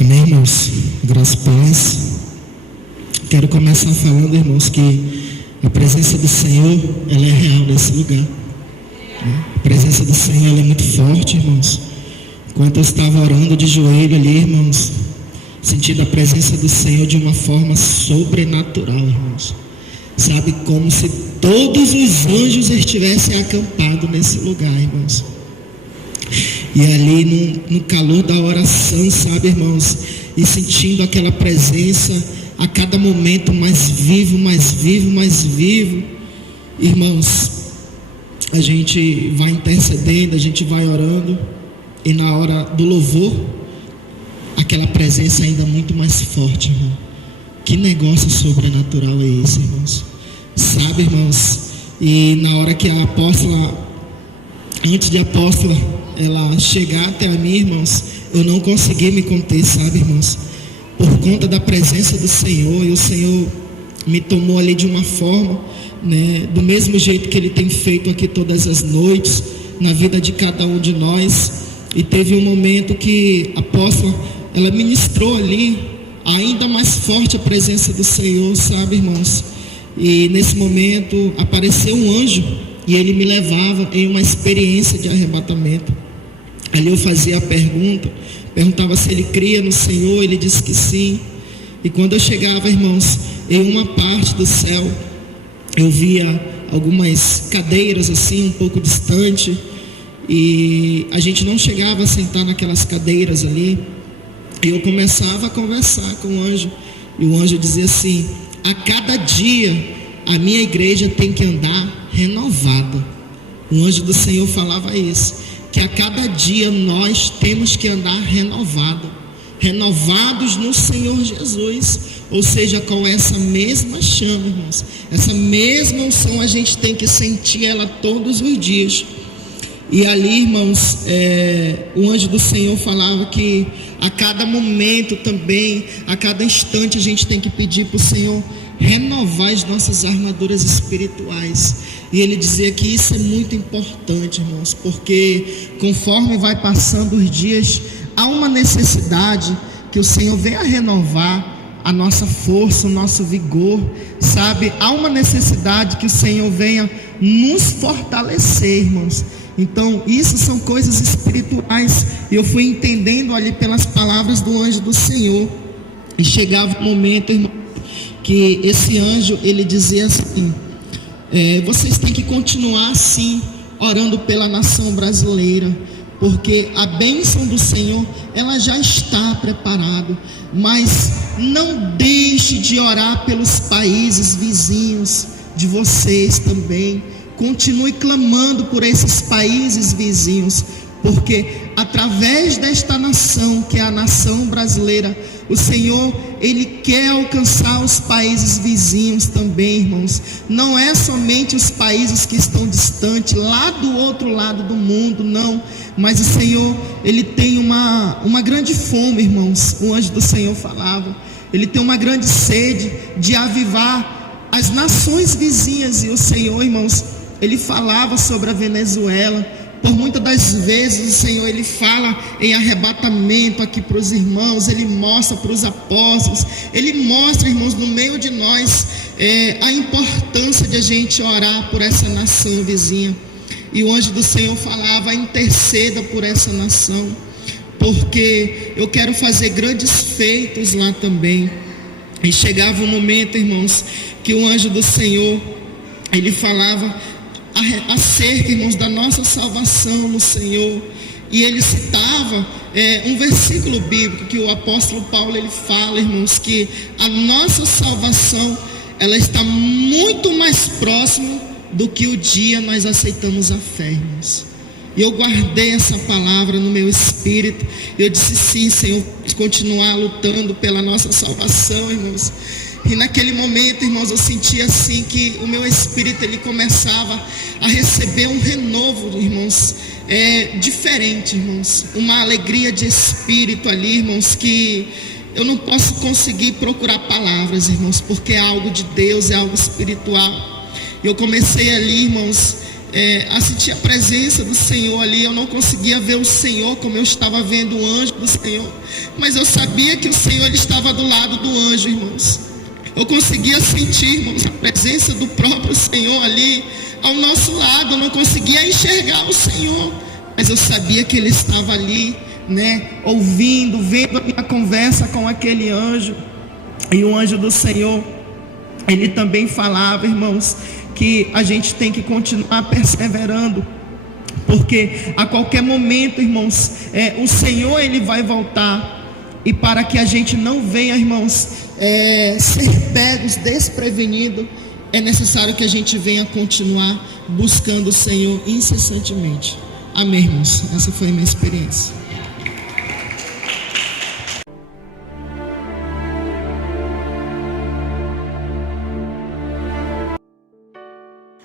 Amém, irmãos? Graças a Deus. Quero começar falando, irmãos, que a presença do Senhor, ela é real nesse lugar. A presença do Senhor, ela é muito forte, irmãos. Enquanto eu estava orando de joelho ali, irmãos, sentindo a presença do Senhor de uma forma sobrenatural, irmãos. Sabe, como se todos os anjos estivessem acampados nesse lugar, irmãos. E ali no calor da oração, sabe, irmãos, e sentindo aquela presença a cada momento mais vivo, mais vivo, mais vivo, irmãos, a gente vai intercedendo, a gente vai orando, e na hora do louvor, aquela presença ainda muito mais forte, irmão. Que negócio sobrenatural é esse, irmãos? Sabe, irmãos, e na hora que a apóstola, antes de a apóstola ela chegar até a mim, irmãos, eu não consegui me conter, sabe, irmãos, por conta da presença do Senhor. E o Senhor me tomou ali de uma forma, né, do mesmo jeito que Ele tem feito aqui todas as noites, na vida de cada um de nós. E teve um momento que a apóstola, ela ministrou ali, ainda mais forte a presença do Senhor, sabe, irmãos, e nesse momento apareceu um anjo, e ele me levava em uma experiência de arrebatamento. Ali eu fazia a perguntava se ele cria no Senhor, ele disse que sim. E quando eu chegava, irmãos, em uma parte do céu, eu via algumas cadeiras assim, um pouco distante, e a gente não chegava a sentar naquelas cadeiras ali. E eu começava a conversar com o anjo, e o anjo dizia assim: a cada dia a minha igreja tem que andar renovada. O anjo do Senhor falava isso, que a cada dia nós temos que andar renovados no Senhor Jesus, ou seja, com essa mesma chama, irmãos, essa mesma unção, a gente tem que sentir ela todos os dias. E ali, irmãos, o anjo do Senhor falava que a cada momento também, a cada instante, a gente tem que pedir para o Senhor renovar as nossas armaduras espirituais. E ele dizia que isso é muito importante, irmãos, porque conforme vai passando os dias, há uma necessidade que o Senhor venha renovar a nossa força, o nosso vigor, sabe? Há uma necessidade que o Senhor venha nos fortalecer, irmãos. Então, isso são coisas espirituais. E eu fui entendendo ali pelas palavras do anjo do Senhor. E chegava um momento, irmão, que esse anjo, ele dizia assim: vocês têm que continuar assim, orando pela nação brasileira, porque a bênção do Senhor, ela já está preparada. Mas não deixe de orar pelos países vizinhos de vocês também. Continue clamando por esses países vizinhos, porque através desta nação, que é a nação brasileira, o Senhor, Ele quer alcançar os países vizinhos também, irmãos. Não é somente os países que estão distantes, lá do outro lado do mundo, não. Mas o Senhor, Ele tem uma grande fome, irmãos. O anjo do Senhor falava, Ele tem uma grande sede de avivar as nações vizinhas. E o Senhor, irmãos, Ele falava sobre a Venezuela. Por muitas das vezes o Senhor, Ele fala em arrebatamento aqui para os irmãos. Ele mostra para os apóstolos. Ele mostra, irmãos, no meio de nós, a importância de a gente orar por essa nação vizinha. E o anjo do Senhor falava: interceda por essa nação, porque eu quero fazer grandes feitos lá também. E chegava um momento, irmãos, que o anjo do Senhor, ele falava acerca, irmãos, da nossa salvação no Senhor. E ele citava um versículo bíblico que o apóstolo Paulo, ele fala, irmãos, que a nossa salvação, ela está muito mais próxima do que o dia nós aceitamos a fé, irmãos. E eu guardei essa palavra no meu espírito. Eu disse: sim, Senhor, continuar lutando pela nossa salvação, irmãos. E naquele momento, irmãos, eu sentia assim que o meu espírito ele começava a receber um renovo, irmãos, diferente, irmãos, uma alegria de espírito ali, irmãos, que eu não posso conseguir procurar palavras, irmãos, porque é algo de Deus, é algo espiritual. E eu comecei ali, irmãos, a sentir a presença do Senhor ali. Eu não conseguia ver o Senhor como eu estava vendo o anjo do Senhor, mas eu sabia que o Senhor ele estava do lado do anjo, irmãos. Eu conseguia sentir, irmãos, a presença do próprio Senhor ali ao nosso lado. Eu não conseguia enxergar o Senhor, mas eu sabia que Ele estava ali, ouvindo, vendo a minha conversa com aquele anjo. E o anjo do Senhor, ele também falava, irmãos, que a gente tem que continuar perseverando, porque a qualquer momento, irmãos, o Senhor ele vai voltar. E para que a gente não venha, irmãos, ser pegos desprevenidos, é necessário que a gente venha continuar buscando o Senhor incessantemente. Amém, irmãos? Essa foi a minha experiência.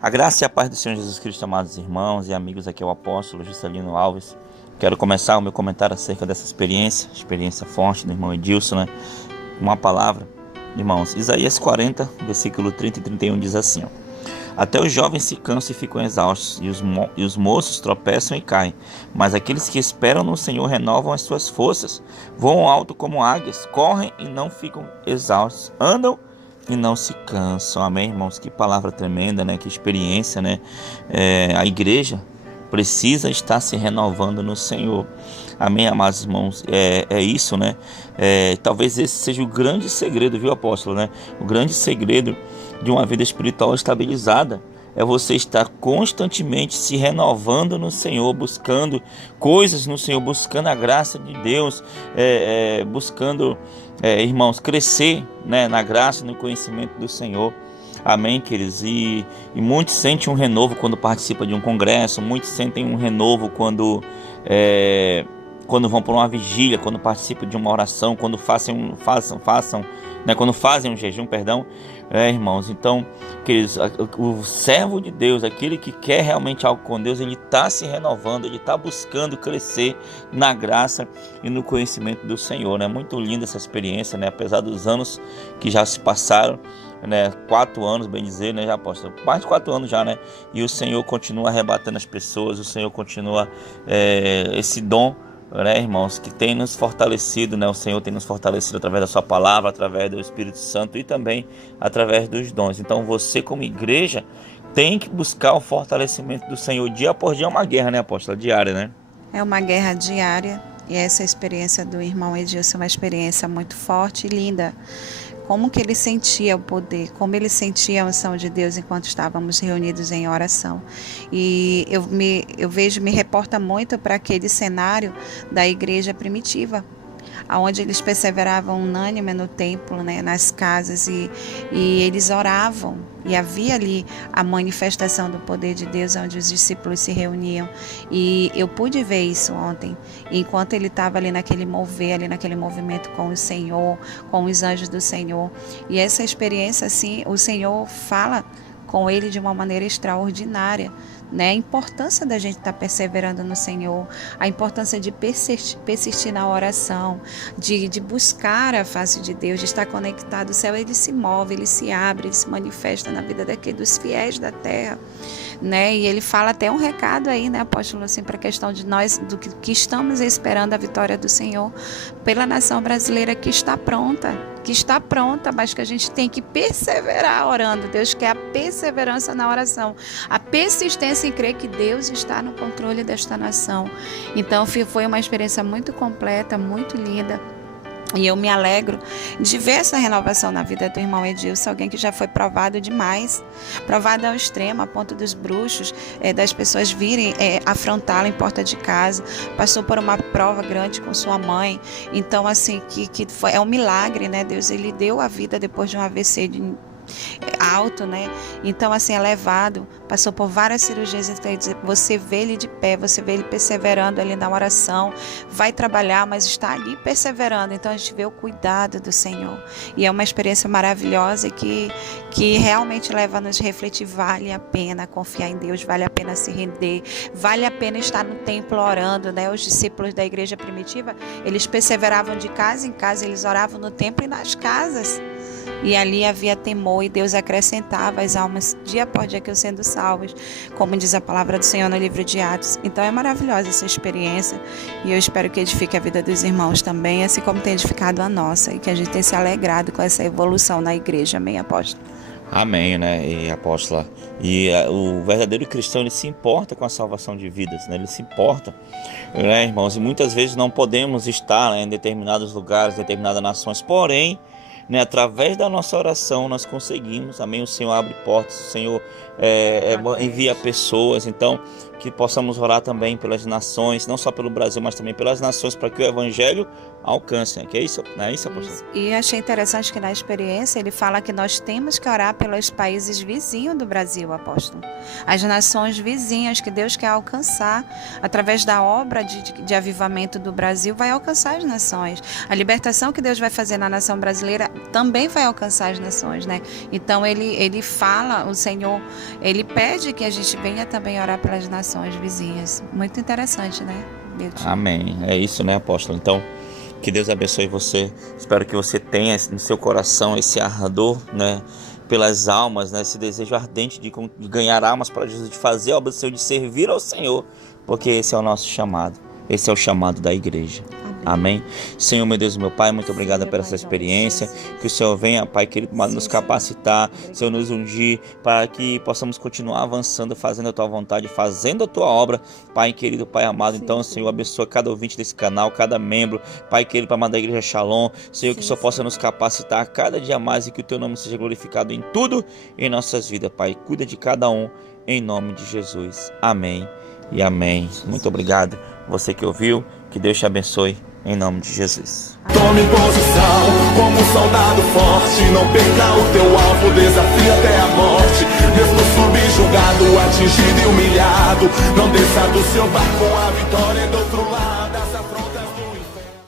A graça e a paz do Senhor Jesus Cristo, amados irmãos e amigos, aqui é o apóstolo Juscelino Alves. Quero começar o meu comentário acerca dessa experiência forte do irmão Edilson, uma palavra, irmãos. Isaías 40, versículo 30 e 31 diz assim: até os jovens se cansam e ficam exaustos, e os moços tropeçam e caem, mas aqueles que esperam no Senhor renovam as suas forças, voam alto como águias, correm e não ficam exaustos, andam e não se cansam. Amém, irmãos? Que palavra tremenda, que experiência, a igreja precisa estar se renovando no Senhor. Amém, amados irmãos? É isso, talvez esse seja o grande segredo, viu, apóstolo, O grande segredo de uma vida espiritual estabilizada é você estar constantemente se renovando no Senhor, buscando coisas no Senhor, buscando a graça de Deus, buscando, irmãos, crescer, na graça e no conhecimento do Senhor. Amém, queridos? E muitos sentem um renovo quando participam de um congresso, muitos sentem um renovo quando vão para uma vigília, quando participam de uma oração, quando quando fazem um jejum, irmãos. Então, queridos, o servo de Deus, aquele que quer realmente algo com Deus, ele está se renovando, ele está buscando crescer na graça e no conhecimento do Senhor. É muito linda essa experiência, apesar dos anos que já se passaram, 4 anos, bem dizer, já apóstolo, mais de 4 anos já, e o Senhor continua arrebatando as pessoas, o Senhor continua esse dom, irmãos, que tem nos fortalecido, o Senhor tem nos fortalecido através da sua palavra, através do Espírito Santo e também através dos dons. Então você, como igreja, tem que buscar o fortalecimento do Senhor. Dia após dia é uma guerra, apóstola, diária, É uma guerra diária, e essa experiência do irmão Edilson é uma experiência muito forte e linda. Como que ele sentia o poder, como ele sentia a unção de Deus enquanto estávamos reunidos em oração. E eu vejo, me reporta muito para aquele cenário da igreja primitiva, onde eles perseveravam unânime no templo, nas casas, e eles oravam, e havia ali a manifestação do poder de Deus, onde os discípulos se reuniam. E eu pude ver isso ontem, enquanto ele estava ali naquele mover, ali naquele movimento com o Senhor, com os anjos do Senhor. E essa experiência, assim, o Senhor fala com ele de uma maneira extraordinária, A importância da gente estar perseverando no Senhor, a importância de persistir na oração, de buscar a face de Deus, de estar conectado. O céu, ele se move, ele se abre, ele se manifesta na vida dos fiéis da terra, E ele fala até um recado aí, apóstolo, assim, para a questão de nós, do que estamos esperando a vitória do Senhor pela nação brasileira que está pronta, mas que a gente tem que perseverar orando. Deus quer a perseverança na oração, a persistência em crer que Deus está no controle desta nação. Então foi uma experiência muito completa, muito linda. E eu me alegro de ver essa renovação na vida do irmão Edilson, alguém que já foi provado demais, provado ao extremo, a ponto dos bruxos, das pessoas virem afrontá-lo em porta de casa, passou por uma prova grande com sua mãe. Então, assim, é um milagre, Deus, ele deu a vida depois de um AVC alto, né? Então, assim, elevado, passou por várias cirurgias, então você vê ele de pé, você vê ele perseverando ali na oração, vai trabalhar, mas está ali perseverando. Então, a gente vê o cuidado do Senhor. E é uma experiência maravilhosa que realmente leva a nos refletir, vale a pena confiar em Deus, vale a pena se render, vale a pena estar no templo orando, né? Os discípulos da igreja primitiva, eles perseveravam de casa em casa, eles oravam no templo e nas casas. E ali havia temor e Deus acrescentava as almas dia após dia que iam sendo salvas, como diz a palavra do Senhor no livro de Atos. Então é maravilhosa essa experiência e eu espero que edifique a vida dos irmãos também, assim como tem edificado a nossa, e que a gente tenha se alegrado com essa evolução na igreja. Amém, apóstolo? Amém, né, e apóstola? E o verdadeiro cristão, ele se importa com a salvação de vidas, né? Ele se importa, né, irmãos? E muitas vezes não podemos estar, né, em determinados lugares, determinadas nações, porém, né, através da nossa oração nós conseguimos, amém? O Senhor abre portas, o Senhor envia pessoas, então que possamos orar também pelas nações, não só pelo Brasil, mas também pelas nações, para que o Evangelho alcance, né? Que é isso, não é isso, apóstolo? E achei interessante que na experiência ele fala que nós temos que orar pelos países vizinhos do Brasil, apóstolo. As nações vizinhas que Deus quer alcançar, através da obra de avivamento do Brasil, vai alcançar as nações. A libertação que Deus vai fazer na nação brasileira também vai alcançar as nações, né? Então ele fala, o Senhor, ele pede que a gente venha também orar pelas nações vizinhas. Muito interessante, né? Deus. Amém. É isso, né, apóstolo? Então, que Deus abençoe você. Espero que você tenha no seu coração esse ardor, né, pelas almas, né, esse desejo ardente de ganhar almas para Jesus, de fazer a obra do Senhor, de servir ao Senhor, porque esse é o nosso chamado. Esse é o chamado da igreja. Amém. Senhor, meu Deus, meu Pai, muito obrigado por essa experiência. Que o Senhor venha, Pai querido, nos capacitar, Senhor, nos ungir, para que possamos continuar avançando, fazendo a Tua vontade, fazendo a Tua obra, Pai querido, Pai amado. Então, Senhor, abençoa cada ouvinte desse canal, cada membro, Pai querido, para mandar a Igreja Shalom. Senhor, que o Senhor possa nos capacitar cada dia mais e que o Teu nome seja glorificado em tudo em nossas vidas, Pai. Cuida de cada um, em nome de Jesus. Amém e amém. Muito obrigado, você que ouviu. Que Deus te abençoe. Em nome de Jesus. Tome posição como um soldado forte. Não perca o teu alvo, desafie até a morte. Mesmo subjugado, atingido e humilhado, não desça do seu barco, a vitória é do outro